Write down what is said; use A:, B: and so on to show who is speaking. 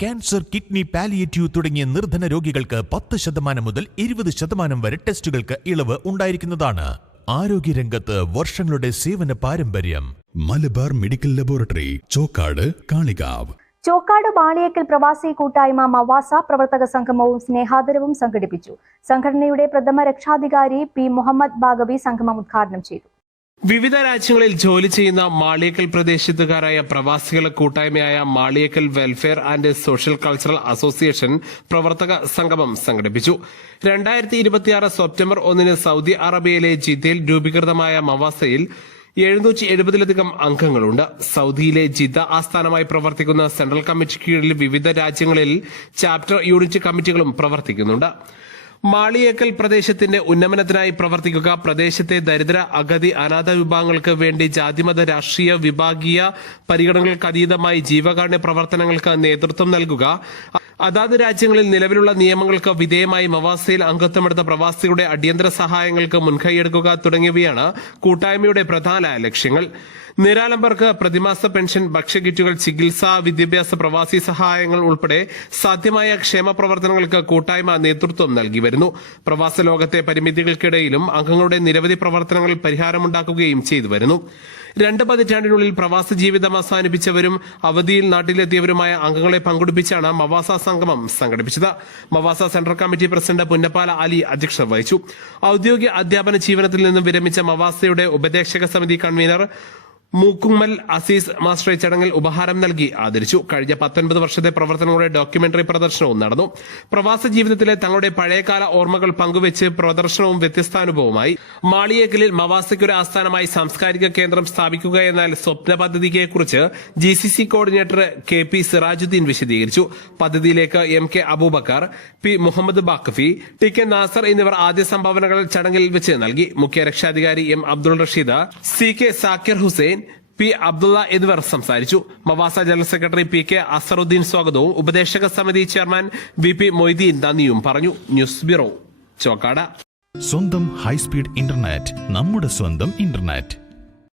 A: Cancer kidney palliative തുടങ്ങിയ നിർധന രോഗികൾക്ക് പത്ത് ശതമാനം മുതൽ ഇരുപത് ശതമാനം വരെ ടെസ്റ്റുകൾക്ക് ഇളവ് ഉണ്ടായിരിക്കുന്നതാണ് ആരോഗ്യരംഗത്ത് വർഷങ്ങളുടെ സേവന പാരമ്പര്യം.
B: Malabar medical laboratory Chokkad Kalikavu.
C: Chokkad ബാളിയക്കൽ പ്രവാസി കൂട്ടായ്മ മവാസ പ്രവർത്തക സംഗമവും സ്നേഹാദരവും സംഘടിപ്പിച്ചു. സംഘടനയുടെ പ്രഥമ രക്ഷാധികാരി പി മുഹമ്മദ് ബാഗവി സംഗമം ഉദ്ഘാടനം ചെയ്തു.
D: വിവിധ രാജ്യങ്ങളിൽ ജോലി ചെയ്യുന്ന മാളിയക്കൽ പ്രദേശത്തുകാരായ പ്രവാസികളെ കൂട്ടായ്മയായ Maliyakkal welfare and social cultural association പ്രവർത്തക സംഗമം സംഘടിപ്പിച്ചു. രണ്ടായിരത്തി ഇരുപത്തിയാറ് സെപ്റ്റംബർ ഒന്നിന് സൗദി അറേബ്യയിലെ ജിദ്ദയിൽ രൂപീകൃതമായ മവാസയിൽ എഴുന്നൂറ്റി എഴുപതിലധികം അംഗങ്ങളുണ്ട്. സൗദിയിലെ ജിദ്ദ ആസ്ഥാനമായി പ്രവർത്തിക്കുന്ന സെൻട്രൽ കമ്മിറ്റി കീഴിൽ വിവിധ രാജ്യങ്ങളിൽ ചാപ്റ്റർ യൂണിറ്റ് കമ്മിറ്റികളും പ്രവർത്തിക്കുന്നുണ്ട്. മാളിയേക്കൽ പ്രദേശത്തിന്റെ ഉന്നമനത്തിനായി പ്രവർത്തിക്കുക പ്രദേശത്തെ ദരിദ്ര അഗതി അനാഥ വിഭാഗങ്ങൾക്ക് വേണ്ടി ജാതിമത രാഷ്ട്രീയ വിഭാഗീയ പരിഗണനകൾക്ക് അതീതമായി ജീവകാരുണ്യ പ്രവർത്തനങ്ങൾക്ക് നേതൃത്വം നൽകുക. അതാത് രാജ്യങ്ങളിൽ നിലവിലുള്ള നിയമങ്ങൾക്ക് വിധേയമായി മവാസയിൽ അംഗത്വമെടുത്ത പ്രവാസികളുടെ അടിയന്തര സഹായങ്ങൾക്ക് മുൻകൈയെടുക്കുക തുടങ്ങിയവയാണ് കൂട്ടായ്മയുടെ പ്രധാന ലക്ഷ്യങ്ങൾ. നിരാലംബർക്ക് പ്രതിമാസ പെൻഷൻ ഭക്ഷ്യകിറ്റുകൾ ചികിത്സ വിദ്യാഭ്യാസ പ്രവാസി സഹായങ്ങൾ ഉൾപ്പെടെ സാധ്യമായ ക്ഷേമ പ്രവർത്തനങ്ങൾക്ക് കൂട്ടായ്മ നേതൃത്വം നൽകി വരുന്നു. പ്രവാസ ലോകത്തെ പരിമിതികൾക്കിടയിലും അംഗങ്ങളുടെ നിരവധി പ്രവർത്തനങ്ങളിൽ പരിഹാരമുണ്ടാക്കുകയും ചെയ്തു വരുന്നു. രണ്ട് പതിറ്റാണ്ടിനുള്ളിൽ പ്രവാസ ജീവിതം അവസാനിപ്പിച്ചവരും അവധിയിൽ നാട്ടിലെത്തിയവരുമായ അംഗങ്ങളെ പങ്കെടുപ്പിച്ചാണ് മവാസ സംഗമം സംഘടിപ്പിച്ചത്. Mawasa central committee president Punnappala Ali അധ്യക്ഷത വഹിച്ചു. ഔദ്യോഗിക അധ്യാപന ജീവനത്തിൽ നിന്നും വിരമിച്ച മവാസയുടെ ഉപദേശക സമിതി കൺവീനർ മൂക്കുമ്മൽ അസീസ് മാസ്റ്ററെ ചടങ്ങിൽ ഉപഹാരം നൽകി ആദരിച്ചു. കഴിഞ്ഞ പത്തൊൻപത് വർഷത്തെ പ്രവർത്തനങ്ങളുടെ ഡോക്യുമെന്ററി പ്രദർശനവും നടന്നു. പ്രവാസ ജീവിതത്തിലെ തങ്ങളുടെ പഴയകാല ഓർമ്മകൾ പങ്കുവച്ച് പ്രദർശനവും വ്യത്യസ്താനുഭവമായി മാളിയേക്കലിൽ മവാസയ്ക്കൊരു ആസ്ഥാനമായി സാംസ്കാരിക കേന്ദ്രം സ്ഥാപിക്കുക എന്ന സ്വപ്ന പദ്ധതിയെക്കുറിച്ച് G C C coordinator K P Sirajuddeen വിശദീകരിച്ചു. പദ്ധതിയിലേക്ക് M K Abubakar P Muhammad ബാക്കഫി T K Nasar എന്നിവർ ആദ്യ സംഭാവനകൾ ചടങ്ങിൽ വെച്ച് നൽകി. മുഖ്യ രക്ഷാധികാരി M Abdul Rasheed C K Zakir Hussain P Abdulla എന്നിവർ സംസാരിച്ചു. Mawasa general secretary P K Azharuddin സ്വാഗതവും ഉപദേശക സമിതി ചെയർമാൻ വി പി മൊയ്തീൻ നന്ദിയും പറഞ്ഞു. ന്യൂസ് ബ്യൂറോ ചോക്കാട
B: സ്വന്തം ഹൈസ്പീഡ് ഇന്റർനെറ്റ് നമ്മുടെ സ്വന്തം ഇന്റർനെറ്റ്.